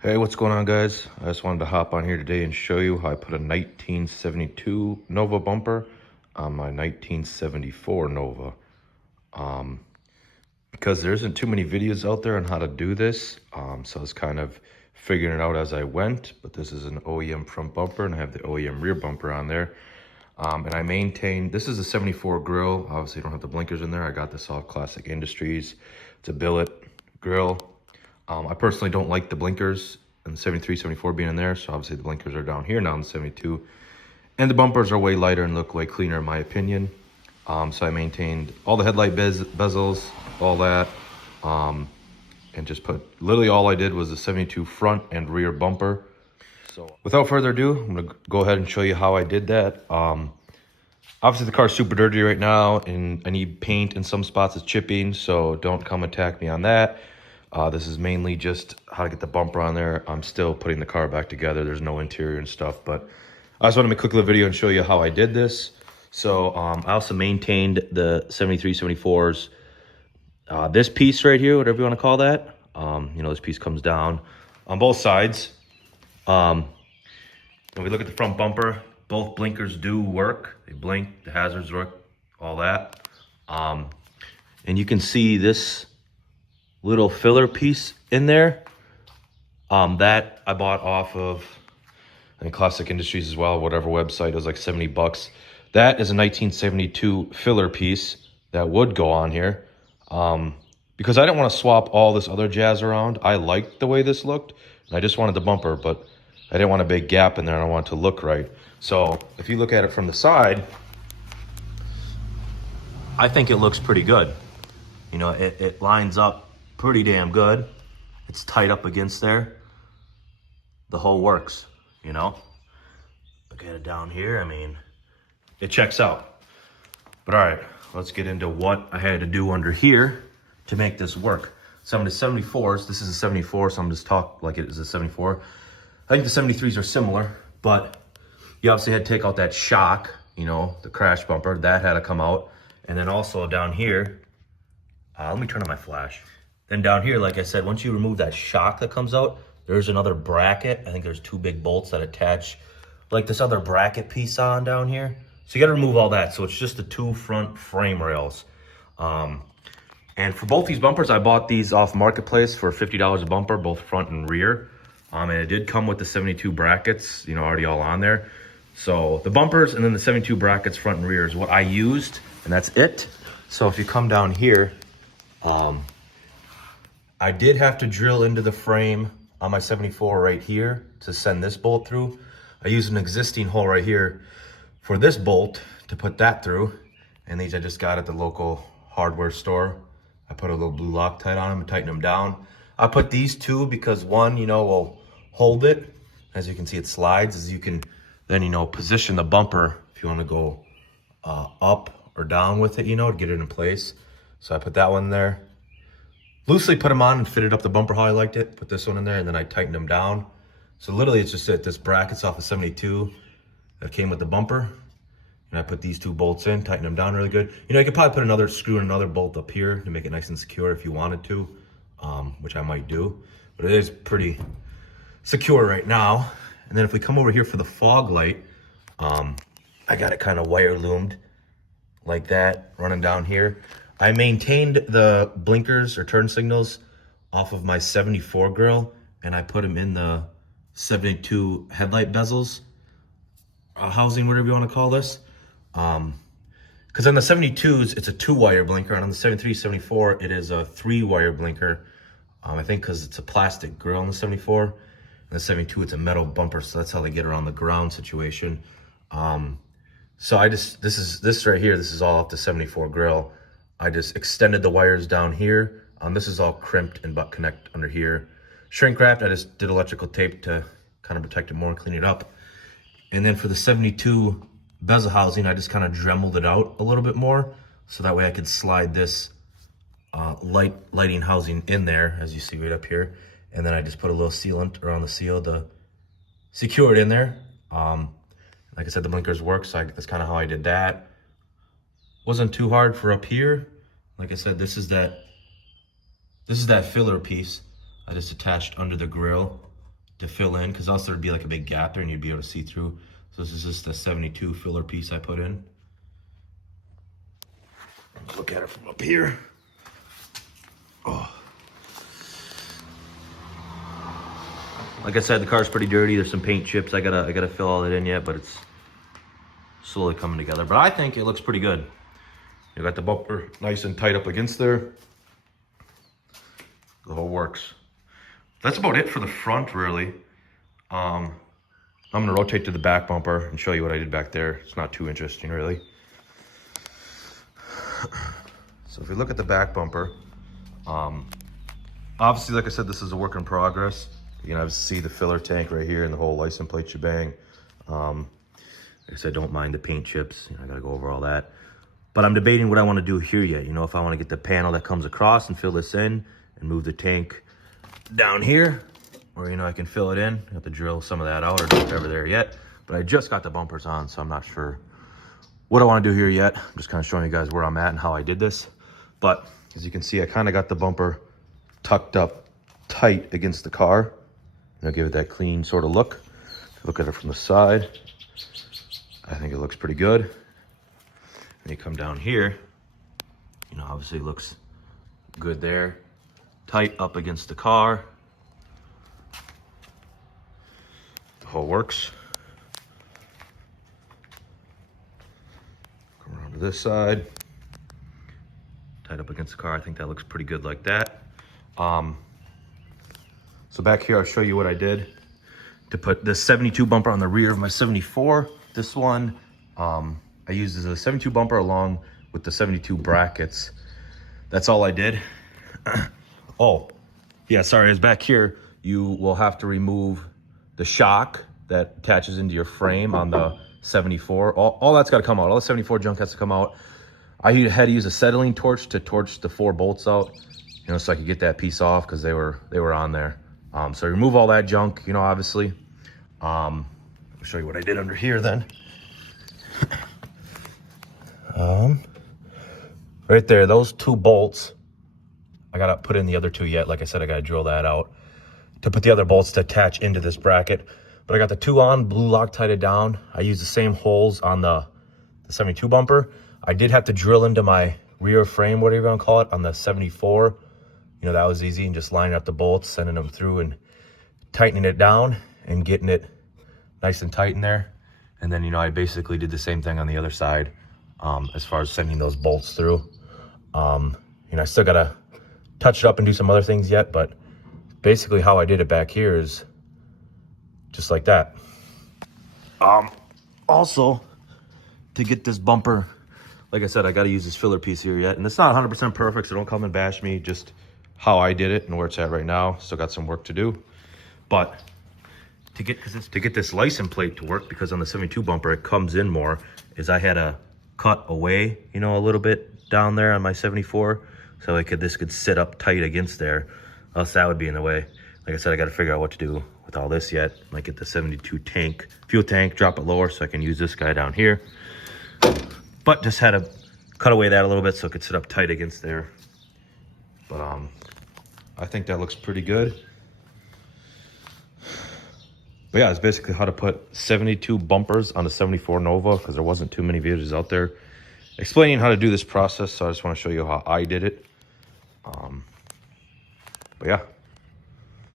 Hey, what's going on, guys? I just wanted to hop on here today and show you how I put a 1972 Nova bumper on my 1974 Nova. Because there isn't too many videos out there on how to do this, so I was kind of figuring it out as I went. But this is an OEM front bumper, and I have the OEM rear bumper on there. And I maintain, this is a 74 grill. Obviously, I don't have the blinkers in there. I got this off Classic Industries. It's a billet grill. I personally don't like the blinkers and the 73, 74 being in there. So obviously the blinkers are down here now in the 72. And the bumpers are way lighter and look way cleaner in my opinion. So I maintained all the headlight bezels, all that. And just put, literally all I did was the 72 front and rear bumper. So without further ado, I'm gonna go ahead and show you how I did that. Obviously the car's super dirty right now and I need paint in some spots. It's chipping, so don't come attack me on that. This is mainly just how to get the bumper on there. I'm still putting the car back together. There's no interior and stuff, but I just want to make a quick little video and show you how I did this. So I also maintained the 73, 74s. This piece right here, whatever you want to call that, this piece comes down on both sides. When we look at the front bumper, both blinkers do work. They blink, the hazards work, all that. And you can see this little filler piece in there. That I bought off of, I think, Classic Industries as well, whatever website. It was like 70 bucks. That is a 1972 filler piece that would go on here. Because I didn't want to swap all this other jazz around. I liked the way this looked, and I just wanted the bumper, but I didn't want a big gap in there, and I want it to look right. So if you look at it from the side, I think it looks pretty good. It lines up pretty damn good. It's tight up against there. The whole works, Look at it down here. I mean, it checks out. But all right, let's get into what I had to do under here to make this work. Some of the 74s, this is a 74, so I'm just talk like it is a 74. I think the 73s are similar, but you obviously had to take out that shock, the crash bumper. That had to come out. And then also down here, let me turn on my flash. Then down here, like I said, once you remove that shock that comes out, there's another bracket. I think there's two big bolts that attach like this other bracket piece on down here. So you gotta remove all that. So it's just the two front frame rails. And for both these bumpers, I bought these off Marketplace for $50 a bumper, both front and rear. And it did come with the 72 brackets, already all on there. So the bumpers and then the 72 brackets front and rear is what I used, and that's it. So if you come down here, I did have to drill into the frame on my 74 right here to send this bolt through. I used an existing hole right here for this bolt to put that through. And these I just got at the local hardware store. I put a little blue Loctite on them and tighten them down. I put these two because one, will hold it. As you can see, it slides. As you can then, position the bumper if you want to go up or down with it, to get it in place. So I put that one there. Loosely put them on and fitted up the bumper how I liked it. Put this one in there and then I tightened them down. So literally it's just it. This bracket's off of 72 that came with the bumper. And I put these two bolts in, tighten them down really good. You could probably put another screw and another bolt up here to make it nice and secure if you wanted to, which I might do. But it is pretty secure right now. And then if we come over here for the fog light, I got it kind of wire loomed like that running down here. I maintained the blinkers or turn signals off of my 74 grill, and I put them in the 72 headlight bezels, housing, whatever you want to call this. Because on the 72s, it's a 2-wire blinker, and on the 73, 74, it is a 3-wire blinker. I think because it's a plastic grill on the 74, and the 72, it's a metal bumper, so that's how they get around the ground situation. So this right here, this is all off the 74 grill. I just extended the wires down here. This is all crimped and butt connect under here. Shrink wrapped, I just did electrical tape to kind of protect it more and clean it up. And then for the 72 bezel housing, I just kind of dremeled it out a little bit more. So that way I could slide this lighting housing in there, as you see right up here. And then I just put a little sealant around the seal to secure it in there. Like I said, the blinkers work, so that's kind of how I did that. Wasn't too hard for up here. Like I said, this is that filler piece I just attached under the grill. to fill in, because else there'd be like a big gap there and you'd be able to see through. So this is just a 72 filler piece I put in. Let's look at it from up here. Oh. Like I said, the car's pretty dirty. There's some paint chips. I gotta fill all that in yet, but it's slowly coming together. But I think it looks pretty good. You got the bumper nice and tight up against there. The whole works. That's about it for the front, really. I'm gonna rotate to the back bumper and show you what I did back there. It's not too interesting, really. So if we look at the back bumper, obviously, like I said, this is a work in progress. You can obviously see the filler tank right here and the whole license plate shebang. Like I said, don't mind the paint chips. I gotta go over all that. But I'm debating what I want to do here yet. If I want to get the panel that comes across and fill this in and move the tank down here, or I can fill it in. I have to drill some of that out or do whatever there yet. But I just got the bumpers on, so I'm not sure what I want to do here yet. I'm just kind of showing you guys where I'm at and how I did this. But as you can see, I kind of got the bumper tucked up tight against the car. I'll give it that clean sort of look. Look at it from the side. I think it looks pretty good. When you come down here, obviously it looks good there. Tight up against the car. The whole works. Come around to this side. Tight up against the car. I think that looks pretty good like that. So back here, I'll show you what I did to put the 72 bumper on the rear of my 74. This one, I used as a 72 bumper along with the 72 brackets. That's all I did. Oh, yeah, sorry, it's back here. You will have to remove the shock that attaches into your frame on the 74. All that's got to come out. All the 74 junk has to come out. I had to use a acetylene torch to torch the 4 bolts out, so I could get that piece off because they were on there. So remove all that junk, obviously. I'll show you what I did under here then. Right there, those 2 bolts, I gotta put in the other 2 yet. Like I said, I gotta drill that out to put the other bolts to attach into this bracket. But I got the 2 on, blue Loctited down. I used the same holes on the 72 bumper. I did have to drill into my rear frame, whatever you want to call it, on the 74. That was easy, and just lining up the bolts, sending them through and tightening it down and getting it nice and tight in there. And then, I basically did the same thing on the other side as far as sending those bolts through. I still got to touch it up and do some other things yet, but basically how I did it back here is just like that. Also, to get this bumper, like I said, I got to use this filler piece here yet. And it's not 100% perfect, so don't come and bash me. Just how I did it and where it's at right now. Still got some work to do. But to get this license plate to work, because on the 72 bumper it comes in more, is I had to cut away, a little bit down there on my 74, so this could sit up tight against there. Else that would be in the way. Like I said, I got to figure out what to do with all this yet. Might get the 72 fuel tank, drop it lower so I can use this guy down here. But just had to cut away that a little bit so it could sit up tight against there. But I think that looks pretty good. But yeah, it's basically how to put 72 bumpers on the 74 Nova, because there wasn't too many videos out there explaining how to do this process. So I just want to show you how I did it. But yeah.